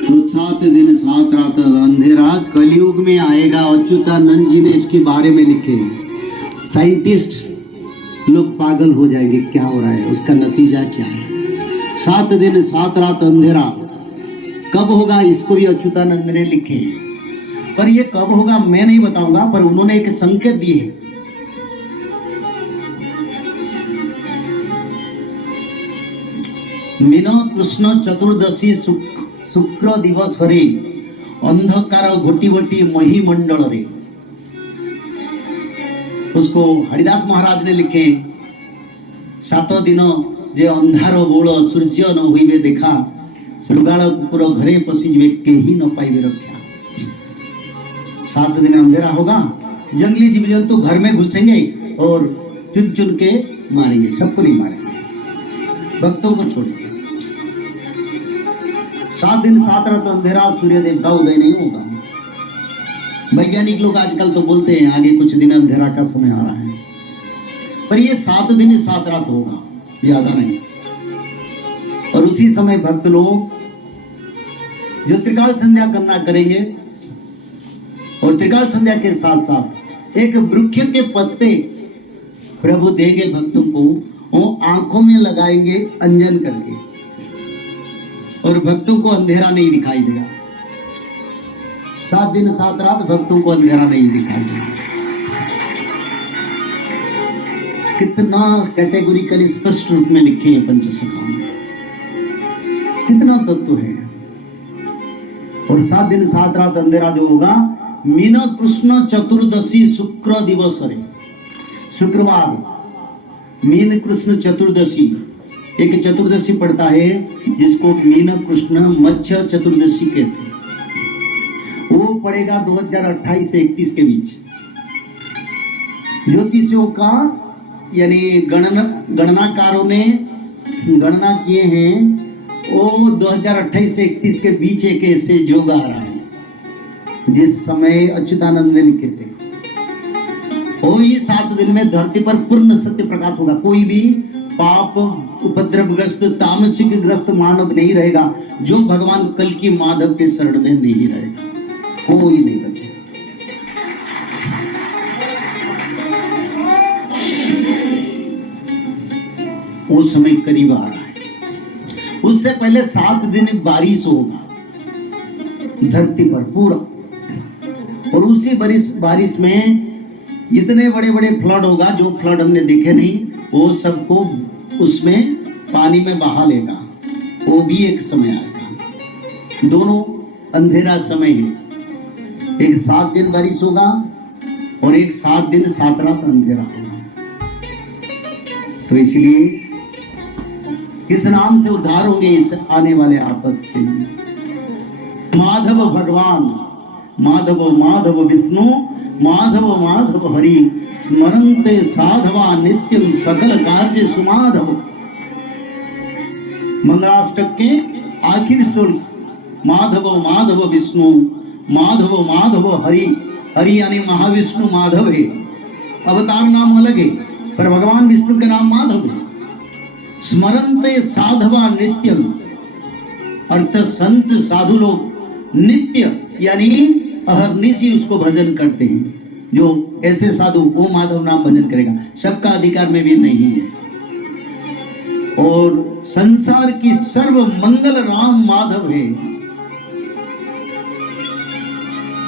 तो 7 दिन 7 रात अंधेरा कलयुग में आएगा। अच्युतानंद जी ने इसके बारे में लिखे। साइंटिस्ट लोग पागल हो जाएंगे, क्या हो रहा है, उसका नतीजा क्या है। 7 दिन 7 रात अंधेरा कब होगा, इसको भी अच्युतानंद ने लिखे। पर ये कब होगा मैं नहीं बताऊंगा, पर उन्होंने एक संकेत दिए। मीन कृष्ण चतुर्दशी शुक्र दिवस रे अंधकार घोटी घोटी महीमंडल रे, उसको हरिदास महाराज ने लिखे। 7 दिन जे अंधार बोल सूर्य न हुईबे देखा, श्रृगाल कुकुर घरे पशिजबे केही न पाइबे रक्षा। 7 दिन अंधेरा होगा, जंगली जीव जंतु घर में घुसेंगे और चुन चुन के मारेंगे, सबको नहीं मारेंगे, भक्तों को छोड़ेंगे। 7 दिन 7 रात अंधेरा, सूर्य देव का उदय नहीं होगा। वैज्ञानिक लोग आजकल तो बोलते हैं आगे कुछ दिन अंधेरा का समय आ रहा है, पर ये 7 दिन 7 रात होगा, ज्यादा नहीं। और उसी समय भक्त लोग जो त्रिकाल संध्या करना करेंगे, और त्रिकाल संध्या के साथ साथ एक वृक्ष के पत्ते प्रभु देंगे भक्तों को, वो आंखों में लगाएंगे अंजन करके, और भक्तों को अंधेरा नहीं दिखाई देगा। 7 दिन 7 रात भक्तों को अंधेरा नहीं दिखाई देगा। कितना कैटेगोरिकली स्पष्ट रूप में लिखे हैं पंचसखा में, कितना तत्व है। और 7 दिन 7 रात अंधेरा जो होगा, मीन कृष्ण चतुर्दशी शुक्र दिवस रे, शुक्रवार मीन कृष्ण चतुर्दशी, एक चतुर्दशी पड़ता है जिसको मीन कृष्ण मत्स्य चतुर्दशी कहते हैं। वो पड़ेगा 2028 से 31 के बीच। ज्योतिषियों का यानी गणनाकारों ने गणना किए हैं, वो 2028 से 31 के बीच एक ऐसे योग आ रहा है जिस समय अच्युतानंद ने लिखे थे। वो ही 7 दिन में धरती पर पूर्ण सत्य प्रकाश होगा। कोई भी पाप उपद्रवग्रस्त तामसिक ग्रस्त मानव नहीं रहेगा जो भगवान कल की माधव के शरण में नहीं रहेगा, कोई नहीं बचेगा। वो समय करीब आ रहा है। उससे पहले 7 दिन बारिश होगा धरती पर पूरा, और उसी बारिश में इतने बड़े बड़े फ्लड होगा जो फ्लड हमने देखे नहीं, वो सबको उसमें पानी में बहा लेगा। वो भी एक समय आएगा। दोनों अंधेरा समय है, एक 7 दिन बारिश होगा और एक 7 दिन 7 रात अंधेरा होगा। तो इसलिए किस नाम से उद्धार होंगे इस आने वाले आपद से? माधव भगवान, माधव माधव विष्णु, माधव माधव हरि, स्मरन्ते साधवा नित्यम सकल कार्य सुमाधव। मंगलाष्टक के आखिर सुर, माधव माधव विष्णु, माधव माधव हरि। हरि यानी महाविष्णु माधव है, अवतार नाम अलग है, पर भगवान विष्णु के नाम माधव है। स्मरन्ते साधवा नित्यम, अर्थ संत साधु लोग नित्य यानी अहर्निशि उसको भजन करते हैं। जो ऐसे साधु वो माधव नाम भजन करेगा, सबका अधिकार में भी नहीं है। और संसार की सर्व मंगल राम माधव है।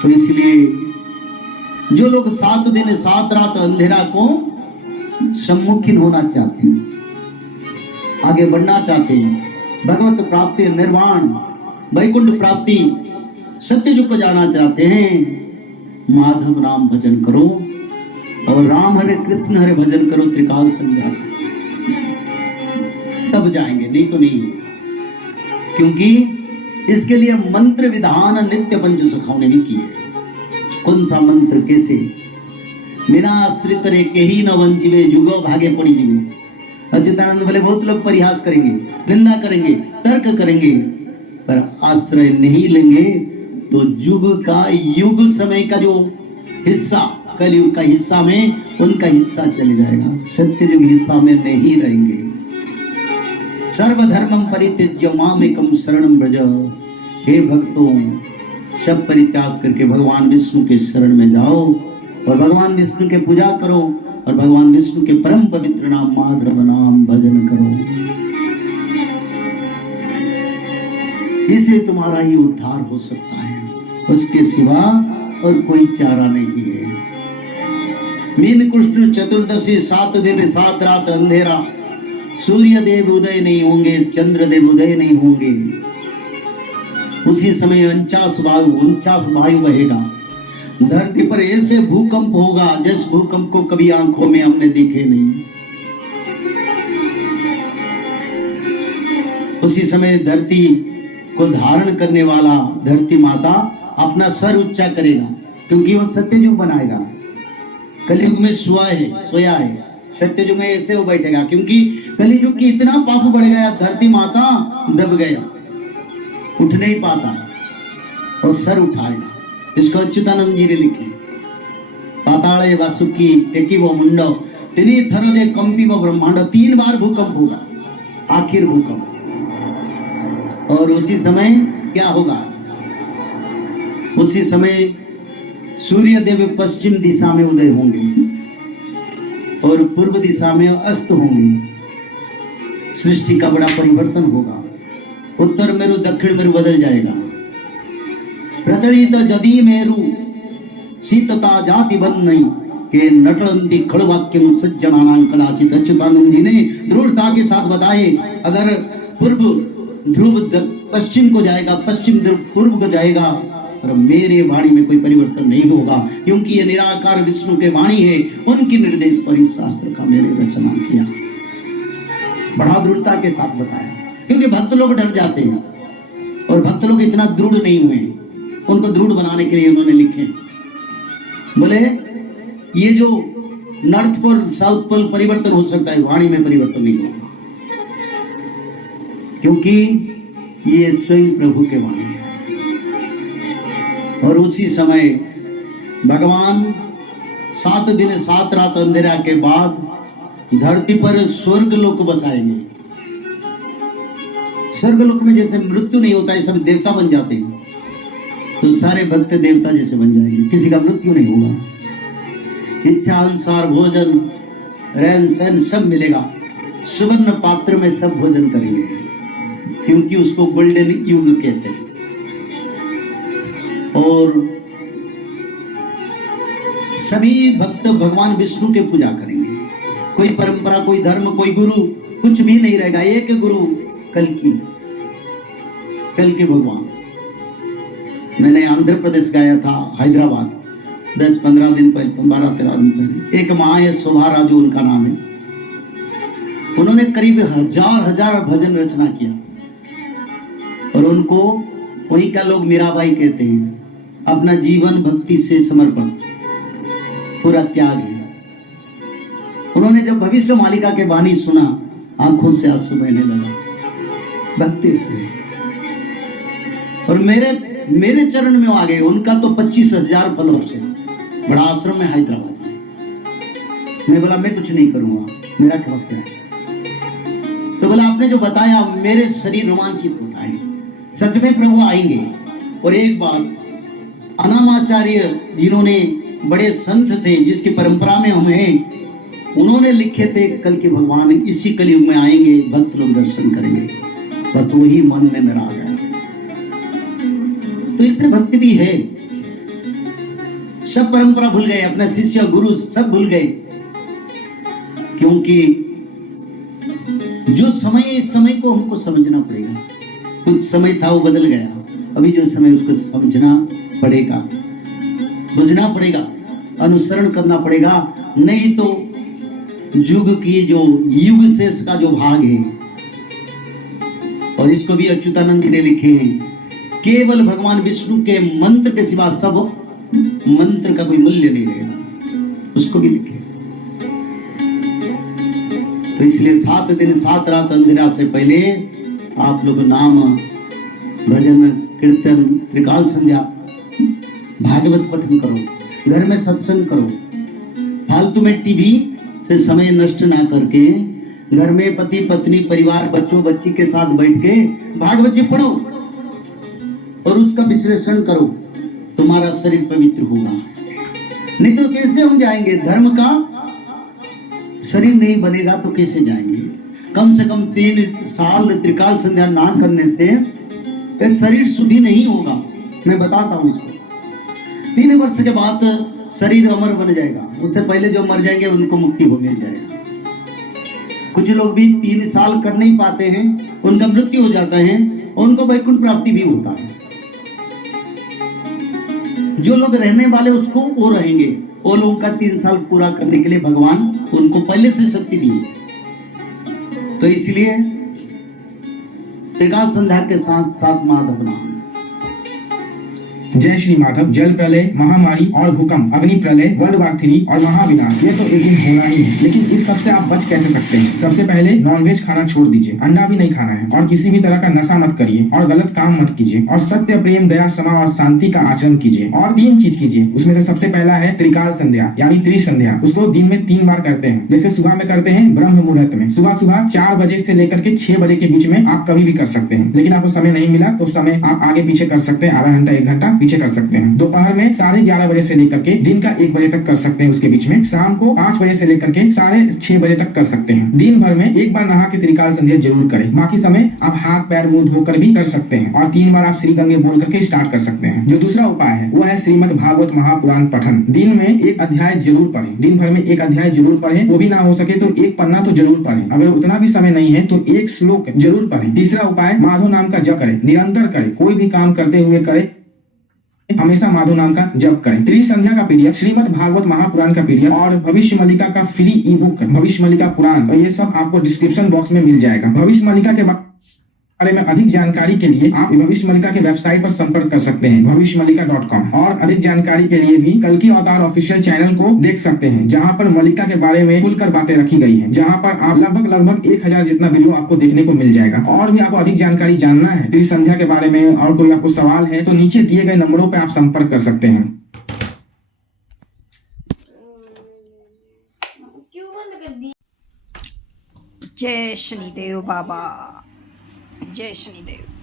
तो इसलिए जो लोग 7 दिन 7 रात अंधेरा को सम्मुखीन होना चाहते हैं, आगे बढ़ना चाहते हैं, भगवत प्राप्ति, निर्वाण, वैकुंठ प्राप्ति, सत्ययुग को जाना चाहते हैं, माधव नाम भजन करो और राम हरे कृष्ण हरे भजन करो त्रिकाल संध्या, तब जाएंगे, नहीं तो नहीं। क्योंकि इसके लिए मंत्र विधान नित्य पंचसखाओं ने भी किए। कौन सा मंत्र, कैसे? बिना आश्रित रे केही न वंचिवे, जुगो भागे पड़ी जीवे। अच्युतानंद बोले बहुत लोग परिहास करेंगे, निंदा करेंगे, तर्क करेंगे, पर आश्रय नहीं लेंगे तो युग समय का जो हिस्सा, कलयुग का हिस्सा में उनका हिस्सा चले जाएगा, सत्य युग हिस्सा में नहीं रहेंगे। सर्वधर्मं परित्यज्य मामेकं शरणं व्रज, हे भक्तों, सब परित्याग करके भगवान विष्णु के शरण में जाओ और भगवान विष्णु के पूजा करो और भगवान विष्णु के परम पवित्र नाम माधव नाम भजन करो। इससे तुम्हारा ही उद्धार हो सकता है, उसके सिवा और कोई चारा नहीं है। मीन कृष्ण चतुर्दशी 7 दिन 7 रात अंधेरा, सूर्य देव उदय नहीं होंगे, चंद्र देव उदय नहीं होंगे। उसी समय 49 वायु बहेगा, धरती पर ऐसे भूकंप होगा जिस भूकंप को कभी आंखों में हमने देखे नहीं। उसी समय धरती को धारण करने वाला धरती माता अपना सर ऊंचा करेगा, क्योंकि वह सत्ययुग बनाएगा। कलयुग में सोया है, सत्ययुग में ऐसे वो बैठेगा, क्योंकि कलयुग की इतना पाप बढ़ गया, धरती माता दब गया, उठ नहीं पाता और सर उठाएगा। इसको अच्युतानंद जी ने लिखे, पाताले वासुकी टेकी वो मुंडो तिनी थरोजे कंपी वो ब्रह्मांड। 3 बार भूकंप होगा, आखिर भूकंप। और उसी समय क्या होगा? उसी समय सूर्य देव पश्चिम दिशा में उदय होंगे और पूर्व दिशा में अस्त होंगे। सृष्टि का बड़ा परिवर्तन होगा, उत्तर मेरु दक्षिण मेरु बदल जाएगा। प्रचलित जदि मेरु शीतता जाति बन नहीं के नटंती खड़वाक्यम सज्जनानां कदाचित। अच्युतानंद जी ने दृढ़ता के साथ बताए, अगर पूर्व ध्रुव पश्चिम को जाएगा, पश्चिम ध्रुव पूर्व को जाएगा, पर मेरे वाणी में कोई परिवर्तन नहीं होगा, क्योंकि ये निराकार विष्णु के वाणी है, उनकी निर्देश पर इस शास्त्र का मैंने रचना किया। बड़ा दृढ़ता के साथ बताया, क्योंकि भक्त लोग डर जाते हैं और भक्त लोग इतना दृढ़ नहीं हुए, उनको दृढ़ बनाने के लिए उन्होंने लिखे। बोले ये जो नॉर्थ पोल साउथ पोल परिवर्तन हो सकता है, वाणी में परिवर्तन नहीं होगा, क्योंकि ये स्वयं प्रभु के वाणी है। और उसी समय भगवान 7 दिन 7 रात अंधेरा के बाद धरती पर स्वर्ग लोक बसाएंगे। स्वर्ग लोक में जैसे मृत्यु नहीं होता है, सब देवता बन जाते हैं, तो सारे भक्त देवता जैसे बन जाएंगे, किसी का मृत्यु नहीं होगा। इच्छा अनुसार भोजन रहन सहन सब मिलेगा, सुवर्ण पात्र में सब भोजन करेंगे, क्योंकि उसको गोल्डन युग कहते हैं। और सभी भक्त भगवान विष्णु के पूजा करेंगे। कोई परंपरा, कोई धर्म, कोई गुरु, कुछ भी नहीं रहेगा। एक गुरु कल की भगवान। मैंने आंध्र प्रदेश गया था, हैदराबाद, 10-15 दिन पहले, 12-13 दिन पहले। एक माँ है, शोभा राजू उनका नाम है। उन्होंने करीब हजार भजन रचना किया और उनको वहीं का लोग मीराबाई कहते हैं। अपना जीवन भक्ति से समर्पण, पूरा त्याग है। उन्होंने जब भविष्य मालिका के वाणी सुना, आंखों से आंसू बहने लगा भक्ति से। और मेरे चरण में आ गए। उनका तो 25,000 फॉलोअर्स है, बड़ा आश्रम में हैदराबाद में। मैं बोला मैं कुछ नहीं करूंगा, मेरा क्या क्या है। तो बोला आपने जो बताया मेरे शरीर रोमांचित होता है, सच में प्रभु आएंगे। और एक बात, अनामाचार्य जिन्होंने बड़े संत थे, जिसकी परंपरा में हम हैं, उन्होंने लिखे थे कल के भगवान इसी कलयुग में आएंगे, भक्त लोग दर्शन करेंगे। बस वही मन में मेरा आ गया। तो इससे भक्ति भी है। सब परंपरा भूल गए, अपना शिष्य गुरु सब भूल गए, क्योंकि जो समय, इस समय को हमको समझना पड़ेगा। कुछ समय था वो बदल गया, अभी जो समय उसको समझना पड़ेगा, बुझना पड़ेगा, अनुसरण करना पड़ेगा। नहीं तो युग की जो युग शेष का जो भाग है, और इसको भी अच्युतानंद जी ने लिखे हैं, केवल भगवान विष्णु के मंत्र के सिवा सब मंत्र का कोई मूल्य नहीं रहेगा, उसको भी लिखे। तो इसलिए 7 दिन 7 रात अंधेरा से पहले आप लोग नाम, भजन, कीर्तन, त्रिकाल संध्या, भागवत पठन करो, घर में सत्संग करो। फालतू में टीवी से समय नष्ट ना करके घर में पति पत्नी परिवार बच्चों बच्ची के साथ बैठ के भागवत जी पढ़ो। और उसका विश्लेषण करो, तुम्हारा शरीर पवित्र होगा। नहीं तो कैसे हम जाएंगे? धर्म का शरीर नहीं बनेगा तो कैसे जाएंगे? कम से कम 3 साल त्रिकाल संध्या ना करने से शरीर शुद्धि नहीं होगा। मैं बताता हूं इसको। 3 वर्ष के बाद शरीर अमर बन जाएगा। उससे पहले जो मर जाएंगे उनको मुक्ति हो मिल जाएगा। कुछ लोग भी 3 साल कर नहीं पाते हैं, उनका मृत्यु हो जाता है और उनको वैकुंठ प्राप्ति भी होता है। जो लोग रहने वाले उसको वो रहेंगे। वो लोगों का 3 साल पूरा करने के लिए भगवान उनको पहले से शक्ति दी। तो इसलिए त्रिकाल संध्या के साथ साथ माधव नाम। जय श्री माधव। जल प्रलय, महामारी और भूकंप, अग्नि प्रलय, वर्ल्ड वार 3 और महाविनाश, ये तो एक दिन होना ही है। लेकिन इस सब से आप बच कैसे सकते हैं? सबसे पहले नॉनवेज खाना छोड़ दीजिए, अंडा भी नहीं खाना है, और किसी भी तरह का नशा मत करिए, और गलत काम मत कीजिए, और सत्य, प्रेम, दया, क्षमा और शांति का आचरण कीजिए। और 3 चीज कीजिए। उसमें से सबसे पहला है त्रिकाल संध्या यानी त्रिसंध्या। उसको दिन में 3 बार करते हैं। जैसे सुबह में करते हैं ब्रह्म मुहूर्त में, सुबह 4 बजे से लेकर के 6 बजे के बीच में आप कभी भी कर सकते हैं। लेकिन आपको समय नहीं मिला तो समय आप आगे पीछे कर सकते हैं, आधा घंटा 1 घंटा पीछे कर सकते हैं। दोपहर में 11:30 बजे से लेकर के दिन का 1 बजे तक कर सकते हैं। उसके बीच में शाम को 5 बजे से लेकर के 6:30 बजे तक कर सकते हैं। दिन भर में 1 बार नहा के त्रिकाल संध्या जरूर करें। बाकी समय आप हाथ पैर मुंह धोकर भी कर सकते हैं, और 3 बार आप श्री गंगे बोल करके स्टार्ट कर सकते हैं। जो दूसरा उपाय है वो है श्रीमद् भागवत महापुराण पठन। दिन में 1 अध्याय जरूर पढ़ें। दिन भर में 1 अध्याय जरूर पढ़ें। वो भी ना हो सके तो 1 पन्ना तो जरूर पढ़ें। अगर उतना भी समय नहीं है तो 1 श्लोक जरूर पढ़ें। तीसरा उपाय, माधव नाम का जप करें, निरंतर करें, कोई भी काम करते हुए करें, हमेशा माधव नाम का जप करें। त्रिसंध्या का पीडीएफ, श्रीमद् भागवत महापुराण का पीडीएफ और भविष्य मल्लिका का फ्री ई बुक भविष्य मल्लिका पुराण, और ये सब आपको डिस्क्रिप्शन बॉक्स में मिल जाएगा। भविष्य मल्लिका के बारे में अधिक जानकारी के लिए आप भविष्य मल्लिका के वेबसाइट पर संपर्क कर सकते हैं, भविष्यमल्लिका.com। और अधिक जानकारी के लिए भी कल की अवतार ऑफिशियल चैनल को देख सकते हैं, जहां पर मल्लिका के बारे में खुलकर बातें रखी गई हैं, जहां पर आप लगभग 1000 जितना वीडियो आपको देखने को मिल जाएगा। और भी आपको अधिक जानकारी जानना है त्रिसंध्या के बारे में और कोई आपको सवाल है तो नीचे दिए गए नंबरों पर आप संपर्क कर सकते हैं। जय शनिदेव बाबा, जय शनिदेव।